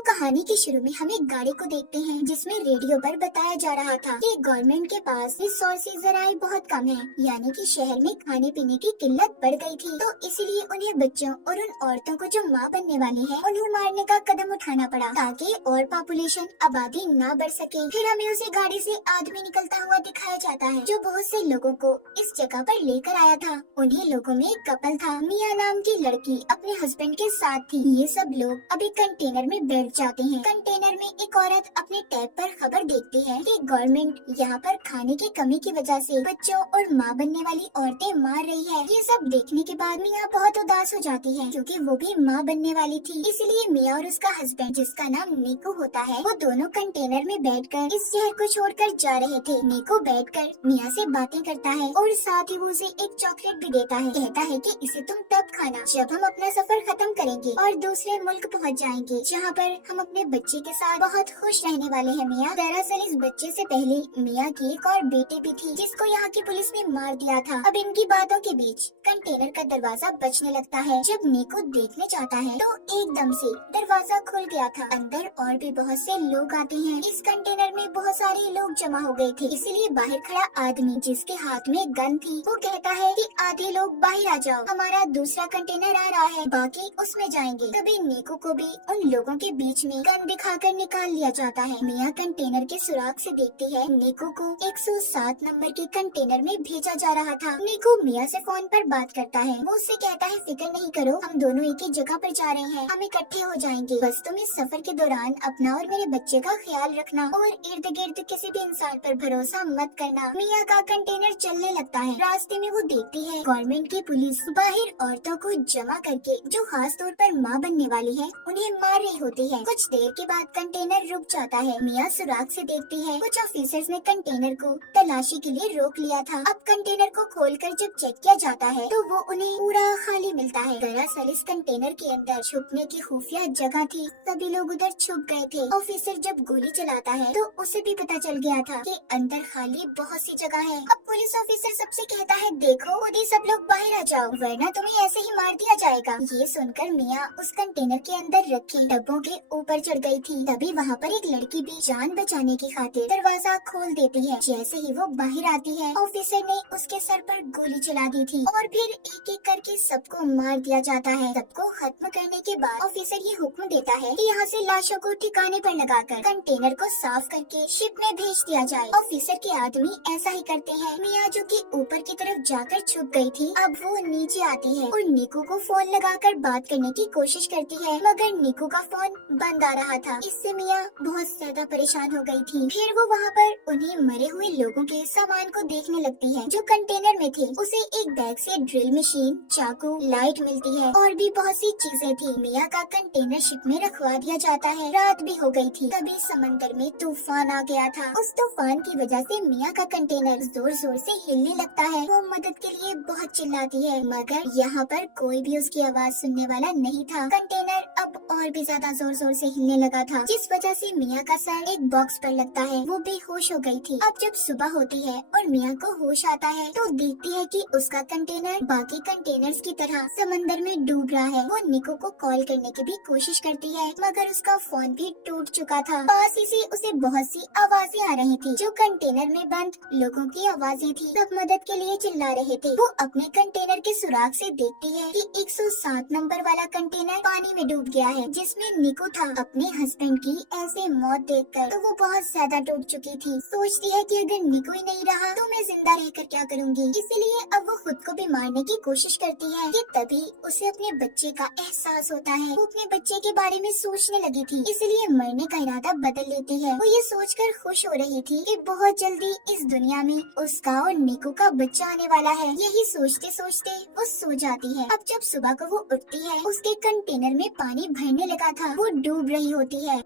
कहानी के शुरू में हम एक गाड़ी को देखते हैं जिसमें रेडियो पर बताया जा रहा था कि गवर्नमेंट के पास रिसोर्सेज जराए बहुत कम हैं, यानी कि शहर में खाने पीने की किल्लत बढ़ गई थी। तो इसीलिए उन्हें बच्चों और उन औरतों को जो माँ बनने वाली है उन्हें मारने का कदम उठाना पड़ा ताकि और पॉपुलेशन आबादी ना बढ़ सके। फिर हमें उसे गाड़ी से आदमी निकलता हुआ दिखाया जाता है जो बहुत से लोगों को इस जगह पर लेकर आया था। उन्हीं लोगों में एक कपल था, मिया नाम की लड़की अपने हस्बैंड के साथ थी। ये सब लोग अभी कंटेनर में बैठ जाते हैं। कंटेनर में एक औरत अपने टैब पर खबर देखती है कि गवर्नमेंट यहाँ पर खाने की कमी की वजह से बच्चों और माँ बनने वाली औरतें मार रही है। ये सब देखने के बाद मिया बहुत उदास हो जाती है क्योंकि वो भी माँ बनने वाली थी। इसलिए मिया और उसका हस्बैंड जिसका नाम नीकू होता है वो दोनों कंटेनर में बैठकर इस शहर को छोड़कर जा रहे थे। नीकू बैठकर मिया से बातें करता है और साथ ही वो उसे एक चॉकलेट भी देता है। कहता है कि इसे तुम तब खाना जब हम अपना सफर खत्म करेंगे और दूसरे मुल्क पहुँच जाएंगे जहाँ पर हम अपने बच्चे के साथ बहुत खुश रहने वाले हैं। मिया दरअसल इस बच्चे से पहले मिया की एक और बेटी भी थी जिसको यहाँ की पुलिस ने मार दिया था। अब इनकी बातों के बीच कंटेनर का दरवाजा बजने लगता है। जब नीकू देखने जाता है तो एकदम से दरवाजा खुल गया था। अंदर और भी बहुत से लोग आते हैं। इस कंटेनर में बहुत सारे लोग जमा हो गए थे, इसलिए बाहर खड़ा आदमी जिसके हाथ में गन थी वो कहता है कि आधे लोग बाहर आ जाओ, हमारा दूसरा कंटेनर आ रहा है, बाकी उसमें जाएंगे। तभी नीकू को भी उन लोगों के बीच में गन दिखाकर निकाल लिया जाता है। मिया कंटेनर के सुराग से देखती है नीकू को 107 नंबर के कंटेनर में भेजा जा रहा था। नीकू मिया से फोन पर बात करता है। वो उससे कहता है फिक्र नहीं करो, हम दोनों एक ही जगह पर जा रहे हैं, हम इकट्ठे हो जाएंगे। बस तुम इस सफर के दौरान अपना और मेरे बच्चे का ख्याल रखना और इर्द गिर्द किसी भी इंसान पर भरोसा मत करना। मिया का कंटेनर चलने लगता है। रास्ते में वो देखती है गवर्नमेंट की पुलिस बाहर औरतों को जमा करके जो खास तौर पर माँ बनने वाली है उन्हें मार रही होती है। कुछ देर के बाद कंटेनर रुक जाता है। मिया सुराग से देखती है कुछ ऑफिसर्स ने कंटेनर को तलाशी के लिए रोक लिया था। अब कंटेनर को खोलकर जब चेक किया जाता है तो वो उन्हें पूरा खाली मिलता है। दरअसल इस कंटेनर के अंदर छुपने की खुफिया जगह थी, सभी लोग उधर छुप गए थे। ऑफिसर जब गोली चलाता है तो उसे भी पता चल गया था कि अंदर खाली बहुत सी जगह है। अब पुलिस ऑफिसर सबसे कहता है देखो खुद ही सब लोग बाहर आ जाओ वरना तुम्हें ऐसे ही मार दिया जाएगा। ये सुनकर मिया उस कंटेनर के अंदर रखे डब्बों के ऊपर चढ़ गई थी। तभी वहाँ पर एक लड़की भी जान बचाने की खातिर दरवाजा खोल देती है। जैसे ही वो बाहर आती है ऑफिसर ने उसके सर पर गोली चला दी थी और फिर एक एक करके सबको मार दिया जाता है। सबको खत्म करने के बाद ऑफिसर ये हुक्म देता है कि यहाँ से लाशों को ठिकाने पर लगाकर कंटेनर को साफ करके शिप में भेज दिया जाए। ऑफिसर के आदमी ऐसा ही करते हैं। मिया जो कि ऊपर की तरफ जाकर छुप गई थी अब वो नीचे आती है और नीकू को फोन लगाकर बात करने की कोशिश करती है मगर नीकू का फोन बंद आ रहा था। इससे मिया बहुत ज्यादा परेशान हो गई थी। फिर वो वहाँ पर उन्हीं मरे हुए लोगों के सामान को देखने लगती है जो कंटेनर में थे। उसे एक बैग से ड्रिल मशीन, चाकू, लाइट मिलती है और भी बहुत सी चीजें थी। मिया का कंटेनर शिप में रखवा दिया जाता है। रात भी हो गई थी। तभी समंदर में तूफान आ गया था। उस तूफान की वजह से मिया का कंटेनर जोर जोर से हिलने लगता है। वो मदद के लिए बहुत चिल्लाती है मगर यहाँ पर कोई भी उसकी आवाज सुनने वाला नहीं था। कंटेनर अब और भी ज्यादा जोर जोर से हिलने लगा था जिस वजह से मिया का सर एक बॉक्स पर लगता है। वो बेहोश हो गई थी। अब जब सुबह होती है और मिया को होश आता है तो देखती है कि उसका कंटेनर बाकी कंटेनर्स की तरह समंदर में डूब रहा है। वो निको को कॉल करने की भी कोशिश करती है मगर उसका फोन भी टूट चुका था। पास ही से उसे बहुत सी आवाजें आ रही थी जो कंटेनर में बंद लोगों की आवाजें थी। सब मदद के लिए चिल्ला रहे थे। वो अपने कंटेनर के सुराग से देखती है कि 107 नंबर वाला कंटेनर पानी में डूब गया है जिसमें निको था। अपने हस्बैंड की ऐसे मौत देखकर तो वो बहुत ज्यादा टूट चुकी थी। सोचती है कि अगर निको ही नहीं रहा तो मैं जिंदा रहकर क्या करूंगी। इसीलिए अब वो खुद को भी मारने की कोशिश करती है कि तभी उसे अपने बच्चे का एहसास होता है। वो अपने बच्चे के बारे में सोचने लगी थी इसलिए मरने का इरादा बदल लेती है। वो ये सोचकर खुश हो रही थी कि बहुत जल्दी इस दुनिया में उसका और निको का बच्चा आने वाला है। यही सोचते सोचते वो सो जाती है। अब जब सुबह को वो उठती है उसके कंटेनर में पानी भरने लगा था। वो डूब रही होती है।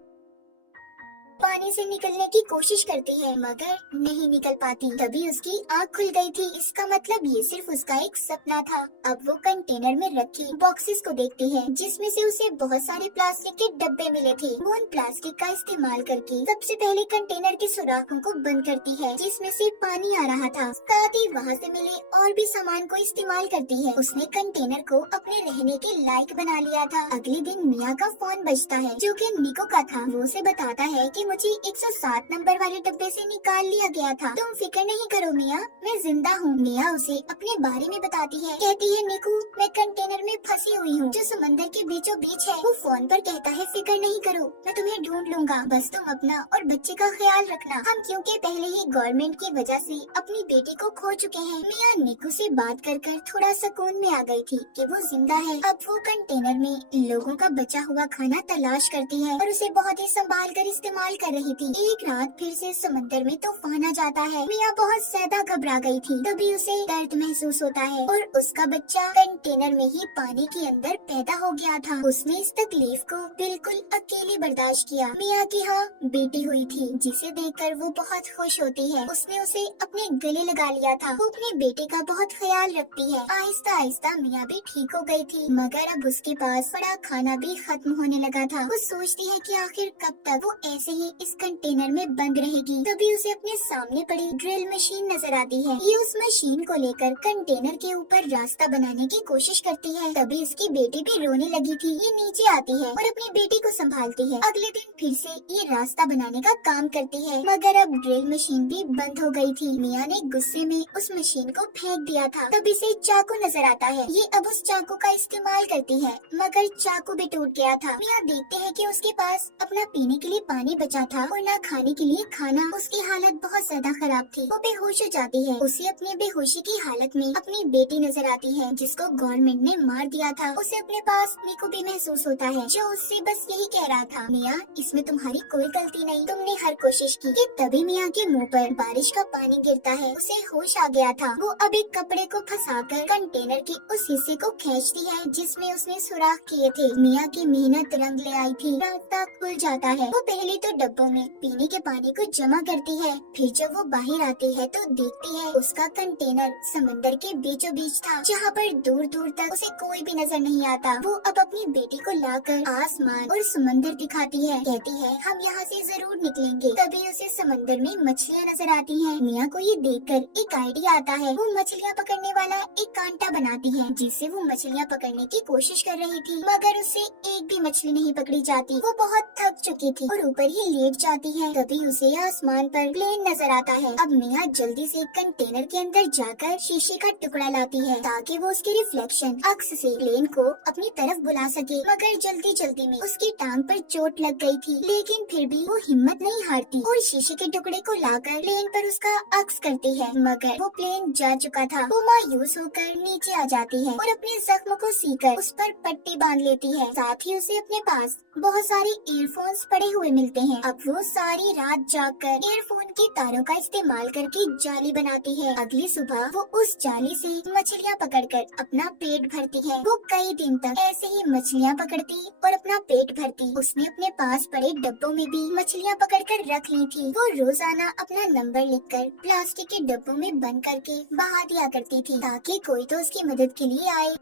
पानी से निकलने की कोशिश करती है मगर नहीं निकल पाती। तभी उसकी आँख खुल गई थी। इसका मतलब ये सिर्फ उसका एक सपना था। अब वो कंटेनर में रखी बॉक्सेस को देखती है जिसमें से उसे बहुत सारे प्लास्टिक के डब्बे मिले थे। वो उन प्लास्टिक का इस्तेमाल करके सबसे पहले कंटेनर के सुराखों को बंद करती है जिसमें से पानी आ रहा था। साथ ही वहाँ से मिले और भी सामान को इस्तेमाल करती है। उसने कंटेनर को अपने रहने के लायक बना लिया था। अगले दिन मिया का फोन बजता है जो कि निको का था। वो उसे बताता है कि मुझे 107 नंबर वाले डब्बे से निकाल लिया गया था। तुम फिक्र नहीं करो मिया, मैं जिंदा हूँ। मिया उसे अपने बारे में बताती है। कहती है निको, मैं कंटेनर में फंसी हुई हूँ जो समंदर के बीचों बीच है। वो फोन पर कहता है फिक्र नहीं करो, मैं तुम्हें ढूंढ लूंगा, बस तुम अपना और बच्चे का ख्याल रखना। हम क्योंकि पहले ही गवर्नमेंट की वजह से अपनी बेटी को खो चुके हैं। मिया निको से बात कर कर थोड़ा सुकून में आ गई थी कि वो जिंदा है। अब वो कंटेनर में लोगों का बचा हुआ खाना तलाश करती है और उसे बहुत ही संभाल कर इस्तेमाल कर रही थी। एक रात फिर से समंदर में तूफान आ जाता है। मिया बहुत ज्यादा घबरा गई थी। तभी उसे दर्द महसूस होता है और उसका बच्चा कंटेनर में ही पानी के अंदर पैदा हो गया था। उसने इस तकलीफ को बिल्कुल अकेले बर्दाश्त किया। मिया की हाँ बेटी हुई थी जिसे देखकर वो बहुत खुश होती है। उसने उसे अपने गले लगा लिया था। वो अपने बेटे का बहुत ख्याल रखती है। आहिस्ता आहिस्ता मिया भी ठीक हो गई थी मगर अब उसके पास पड़ा खाना भी खत्म होने लगा था। वो सोचती है कि आखिर कब तक वो ऐसे ही इस कंटेनर में बंद रहेगी। तभी उसे अपने सामने पड़ी ड्रिल मशीन नजर आती है। ये उस मशीन को लेकर कंटेनर के ऊपर रास्ता बनाने की कोशिश करती है। तभी इसकी बेटी भी रोने लगी थी। ये नीचे आती है और अपनी बेटी को संभालती है। अगले दिन फिर से ये रास्ता बनाने का काम करती है मगर अब ड्रिल मशीन भी बंद हो गई थी। मिया ने गुस्से में उस मशीन को फेंक दिया था। तब इसे चाकू नजर आता है। ये अब उस चाकू का इस्तेमाल करती है मगर चाकू भी टूट गया था। मिया देखते हैं कि उसके पास अपना पीने के लिए पानी बचा था और न खाने के लिए खाना। उसकी हालत बहुत ज्यादा खराब थी। वो बेहोश हो जाती है। उसे अपनी बेहोशी की हालत में अपनी बेटी नजर आती है जिसको गवर्नमेंट ने मार दिया था। उसे अपने पास निको भी महसूस होता है जो उससे बस यही कह रहा था, मिया इसमें तुम्हारी कोई गलती नहीं, तुमने हर कोशिश की। कि तभी मिया के मुंह पर बारिश का पानी गिरता है। उसे होश आ गया था। वो अब एक कपड़े को फंसाकर कंटेनर के उस हिस्से को खींचती है जिसमें उसने सुराख किए थे। मिया की मेहनत रंग ले आई थी। रास्ता खुल जाता है। वो पहले तो डब्बों में पीने के पानी को जमा करती है। फिर जब वो बाहर आती है तो देखती है उसका कंटेनर समंदर के बीचों बीच था जहाँ पर दूर दूर तक उसे कोई भी नजर नहीं आता। वो अब अपनी बेटी को लाकर आसमान और समंदर दिखाती है। कहती है हम यहाँ से जरूर निकलेंगे। तभी उसे समंदर में मछलियाँ नजर आती हैं। मिया को ये देखकर एक आइडिया आता है। वो मछलियाँ पकड़ने वाला एक कांटा बनाती है जिससे वो मछलियाँ पकड़ने की कोशिश कर रही थी मगर उससे एक भी मछली नहीं पकड़ी जाती। वो बहुत थक चुकी थी और ऊपर ही लेट जाती है। तभी उसे आसमान पर प्लेन नजर आता है। अब मिया जल्दी से कंटेनर के अंदर जाकर शीशे का टुकड़ा लाती है ताकि वो उसके रिफ्लेक्शन अक्स से प्लेन को अपनी तरफ बुला सके मगर जल्दी जल्दी में उसकी टांग पर चोट लग गई थी। लेकिन फिर भी वो हिम्मत नहीं हारती और शीशे के टुकड़े को लाकर प्लेन पर उसका अक्स करती है मगर वो प्लेन जा चुका था। वो मायूस होकर नीचे आ जाती है और अपने जख्म को सीकर उस पर पट्टी बांध लेती है। साथ ही उसे अपने पास बहुत सारे ईयरफोन्स पड़े हुए मिलते हैं। अब वो सारी रात जागकर ईयरफोन के तारों का इस्तेमाल करके जाली बनाती है। अगली सुबह वो उस जाली से मछलियाँ पकड़कर अपना पेट भरती है। वो कई दिन तक ऐसे ही मछलियाँ पकड़ती और अपना पेट भरती। उसने अपने पास पड़े डब्बों में भी मछलियाँ पकड़कर रख ली थी। वो रोजाना अपना नंबर लिखकर प्लास्टिक के डब्बों में बंद करके बहा दिया करती थी ताकि कोई तो उसकी मदद के लिए आए।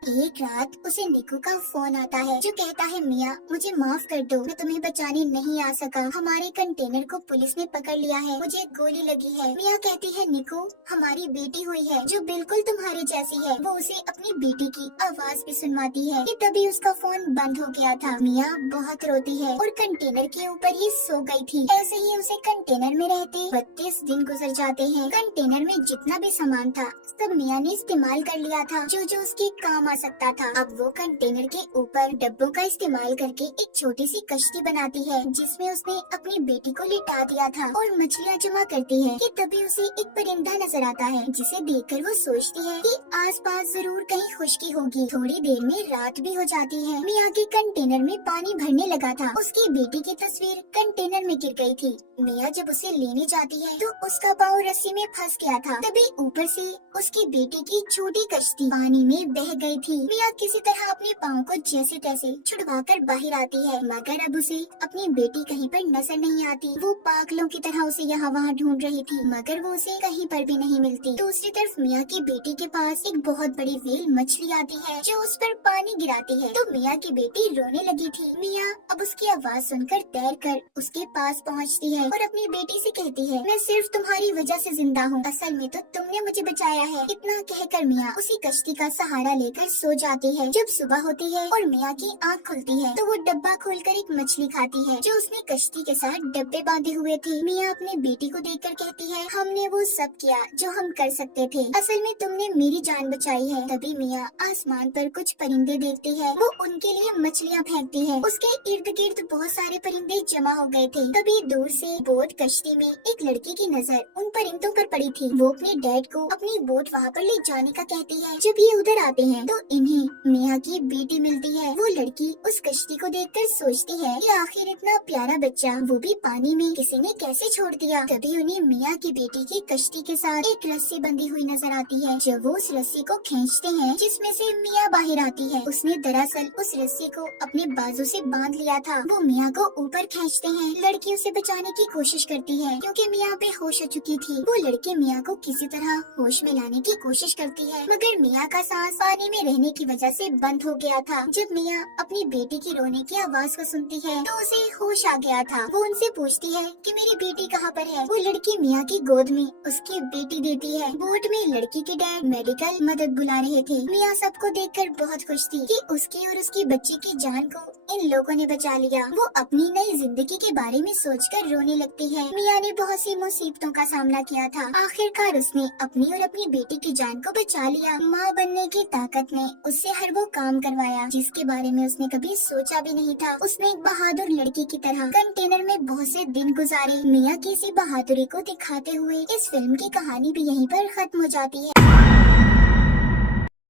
एक रात उसे निको का फोन आता है जो कहता है मिया मुझे माफ कर दो, मैं तुम्हें बचाने नहीं आ सका। हमारे कंटेनर को पुलिस ने पकड़ लिया है, मुझे गोली लगी है। मिया कहती है निको हमारी बेटी हुई है जो बिल्कुल तुम्हारी जैसी है। वो उसे अपनी बेटी की आवाज भी सुनवाती है कि तभी उसका फोन बंद हो गया था। मिया बहुत रोती है और कंटेनर के ऊपर ही सो गई थी। ऐसे ही उसे कंटेनर में रहते 32 दिन गुजर जाते हैं। कंटेनर में जितना भी सामान था सब मिया ने इस्तेमाल कर लिया था जो जो उसके काम आ सकता था। अब वो कंटेनर के ऊपर डब्बों का इस्तेमाल करके एक छोटी सी कश्ती बनाती है जिसमें उसने अपनी बेटी को लिटा दिया था और मछलियाँ जमा करती है कि तभी उसे एक परिंदा नजर आता है जिसे देखकर वो सोचती है कि आसपास जरूर कहीं खुशकी होगी। थोड़ी देर में रात भी हो जाती है। मिया के कंटेनर में पानी भरने लगा था। उसकी बेटी की तस्वीर कंटेनर में गिर गई थी। मिया जब उसे लेने जाती है तो उसका पाँव रस्सी में फंस गया था। तभी ऊपर से उसकी बेटी की छोटी कश्ती पानी में बह गई थी। मिया किसी तरह अपने पाँव को जैसे तैसे छुड़वाकर बाहर आती है, मगर अब उसे अपनी बेटी कहीं पर नजर नहीं आती। वो पागलों की तरह उसे यहाँ वहाँ ढूंढ रही थी, मगर वो उसे कहीं पर भी नहीं मिलती। दूसरी तरफ मिया की बेटी के पास एक बहुत बड़ी व्हेल मछली आती है जो उस पर पानी गिराती है, तो मिया की बेटी रोने लगी थी। मिया अब उसकी आवाज सुनकर तैरकर उसके पास पहुँचती है और अपनी बेटी से कहती है, मैं सिर्फ तुम्हारी वजह से जिंदा हूँ, असल में तो तुमने मुझे बचाया है। इतना कहकर मिया उसी कश्ती का सहारा लेकर सो जाती है। जब सुबह होती है और मिया की आँख खुलती है तो वो डब्बा खोलकर एक मछली खाती है जो उसने कश्ती के साथ डब्बे बांधे हुए थे। मिया अपनी बेटी को देखकर कहती है, हमने वो सब किया जो हम कर सकते थे, असल में तुमने मेरी जान बचाई है। तभी मिया आसमान पर कुछ परिंदे देखती है, वो उनके लिए मछलियाँ फेंकती है। उसके इर्द गिर्द बहुत सारे परिंदे जमा हो गए थे। तभी दूर से बोट कश्ती में एक लड़की की नजर उन परिंदों पर पड़ी थी। वो अपने डैड को अपनी बोट वहाँ पर ले जाने का कहती है। जब ये उधर आते हैं तो इन्हें मिया की बेटी मिलती है। वो लड़की उस कश्ती को देखकर सोचती है कि आखिर इतना प्यारा बच्चा वो भी पानी में किसी ने कैसे छोड़ दिया। तभी उन्हें मिया की बेटी की कश्ती के साथ एक रस्सी बंधी हुई नजर आती है। जब वो उस रस्सी को खींचते हैं जिसमें से मिया बाहर आती है, उसने दरअसल उस रस्सी को अपने बाजू से बांध लिया था। वो मिया को ऊपर खींचते हैं। लड़की उसे बचाने की कोशिश करती है क्योंकि मिया बेहोश हो चुकी थी। वो लड़की मिया को किसी तरह होश में लाने की कोशिश करती है, मगर मिया का सांस पानी में रहने की वजह से बंद हो गया था। जब मिया अपनी बेटी की रोने की आवाज को सुनती है तो उसे होश आ गया था। वो उनसे पूछती है कि मेरी बेटी कहाँ पर है। वो लड़की मिया की गोद में उसकी बेटी देती है। बोट में लड़की के डैड मेडिकल मदद बुला रहे थे। मिया सबको देखकर बहुत खुश थी कि उसकी और उसकी बच्ची की जान को इन लोगों ने बचा लिया। वो अपनी नई जिंदगी के बारे में सोचकर रोने लगती है। मिया ने बहुत सी मुसीबतों का सामना किया था, आखिरकार उसने अपनी और अपनी बेटी की जान को बचा लिया। माँ बनने की ताकत ने उससे हर वो काम करवाया जिसके बारे में उसने कभी सोचा भी नहीं था। उसने एक बहादुर लड़की की तरह कंटेनर में बहुत से दिन गुजारे। मिया की इसी बहादुरी को दिखाते हुए इस फिल्म की कहानी भी यहीं पर खत्म हो जाती है।